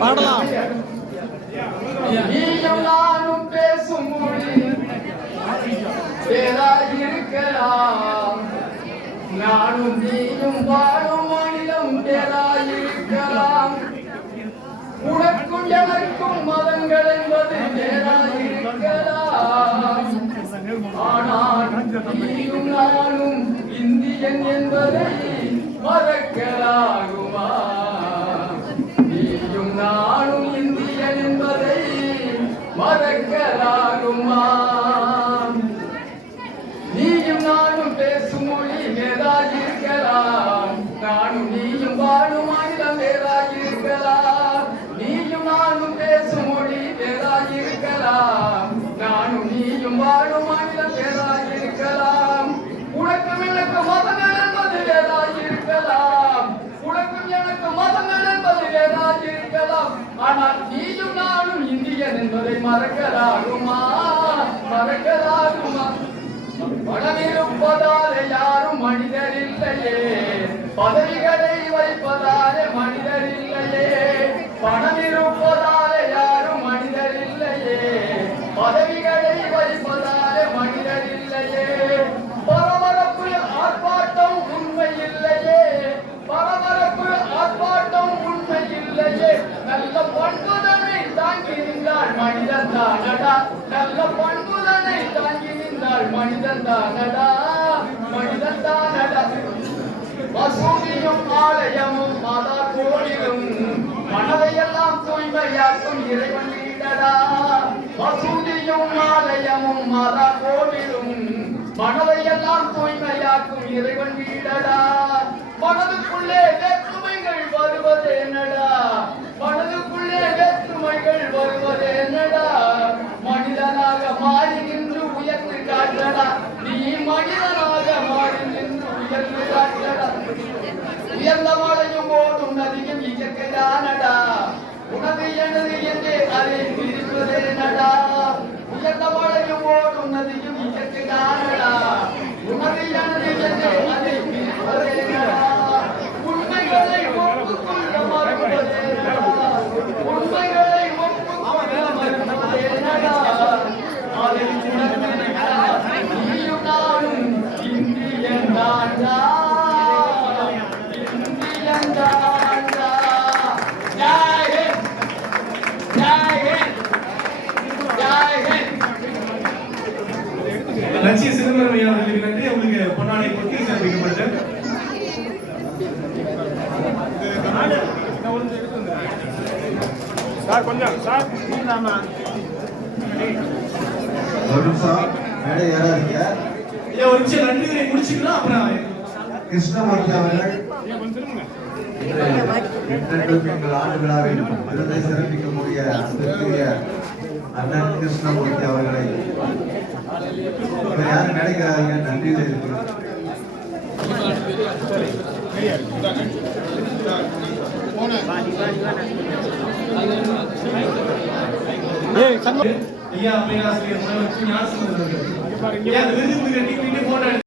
பாடலாம். நீயும் நானும் பேசும் மொழி வேறாயிருக்கலாம், நானும் நீயும் வாழும் மாநிலம் வேறாயிருக்கலாம், உனக்கும் எனக்கும் மதங்கள் என்பது வேறாயிருக்கலாம், ஆனால் நீயும் நானும் இந்தியன் என்பதை மறக்கலாகுமா? நீயும் நானும் இந்தியன் என்பதை மறக்கலாகுமா? நீயும் நானும் பேசும் மொழி வேறாயிருக்கலாம், நானும் நீயும் வாழும் மாநிலம் வேறாயிருக்கலாம், நீயும் நானும் பேசும் மொழி வேறாயிருக்கலாம், நானும் நீயும் வாழும் மாநிலம் வேறாயிருக்கலாம், உனக்கும் எனக்கு மதங்கள் என்பது வேறாயிருக்கலாம், உனக்கும் எனக்கு மதங்கள் என்பது வேறாயிருக்கலாம், ஆனால் நீயும் நானும் இந்தியன் என்பதை மறக்கலாகுமா? மறக்கலாகுமா? பணம் இருப்பதாலே யாரும் மனிதர் இல்லையே, பதவிகளை வைப்பதாலே மனிதர் இல்லையே, பணம் இருப்பதாலே யாரும் மனிதர் இல்லையே, பதவிகளை வைப்பதாலே மனிதர் இல்லையே, பரபரப்பு ஆர்ப்பாட்டம் உண்மை இல்லையே, பரபரப்பு ஆர்ப்பாட்டம் உண்மை இல்லையே, நல்ல பண்புதனை தாங்கி நின்றால் மனிதன் தானடா, நல்ல பண்புதனை தாங்கி நின்றால் மனிதன் தானடா, மனிதன் தானடா. மசூதியும் ஆலயமும் மாதா கோயிலும் மனதையெல்லாம் தூய்மையாக்கும் இறைவன் வீடடா, மசூதியும் ஆலயமும் மாதா கோயிலும் மனதையெல்லாம் தூய்மையாக்கும் இறைவன் வீடடா, மனதுக்குள்ளே வேற்றுமைகள் வருவது என்னடா, மனதுக்குள்ளே வேற்றுமைகள் வருவது என்னடா, மனிதனாக மாறி நின்று உயர்ந்து காட்டடா, நீ மனிதனாக மாறி நின்று உயர்ந்து காட்டடா, உயர்ந்த மழையும் ஓடும் நதியும் இயற்கைதானடா, உனது எனது என்று அதை பிரிப்பதே நடா, உயர்ந்த மழையும் ஓடும் நதியும் இயற்கைதானடா, உனது எனது என்று அதை பிரிப்பதே நடா, உண்மைகளை ஒப்புக்கொள்ள மறுப்பதே நடா, உண்மைகளை ஒப்புக்கொள்ள மறுப்பதே நடா, அதை உணர்ந்து நீயும் நானும் இந்தியன் தாண்டா, இந்தியன் தாண்டா. ஜெய் ஹிந்த், ஜெய் ஹிந்த், ஜெய் ஹிந்த். லட்சிய சிதம்பரம் அவர்களுக்கு நன்றி. அவங்களுக்கு பொன்னாடை கொடுத்து சிறப்பிக்கப்பட்டது. சார் கொஞ்சம் சார் ஒரு நிமிஷம் மேடை ஏறாதீங்க. ஒரு நிமிஷம் நன்றி உரை முடிச்சுக்கலாம். அப்புறம் கிருஷ்ணமூர்த்தி அவர்கள் எங்கள் ஆண்டு விழாவில் விருதை சிறப்பிக்கக்கூடிய அன்புக்குரிய அண்ணன் கிருஷ்ணமூர்த்தி அவர்களை யாரும் நினைக்கிறாங்க. நன்றி தெரிவிக்கிறேன். ஐயா பேராசிரியர் முனைவர் ஞானசுந்தர் அவர்கள் விருது